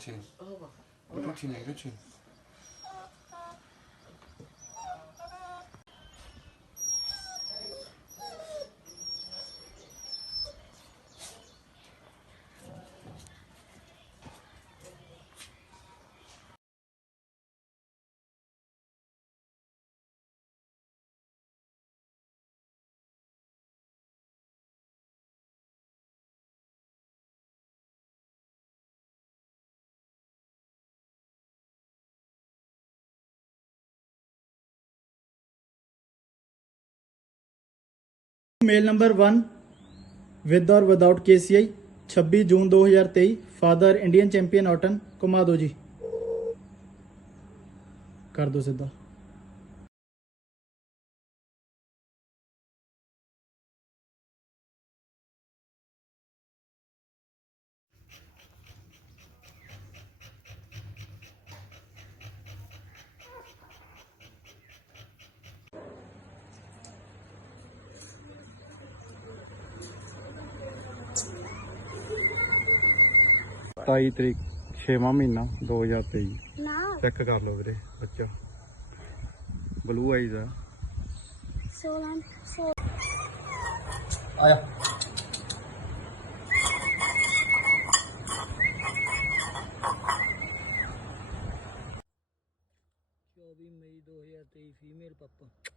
그렇지. 그렇지네, 그렇지. Mail number 1 with और without KCI 26 जून 2023 father Indian champion Orton घुमा दो जी कर दो सीधा। तरीक 6वां महीना 2023 चेक कर लो वीरे बच्चा ब्लू आइज है। आया 24 मई 2023 फीमेल पप्पा।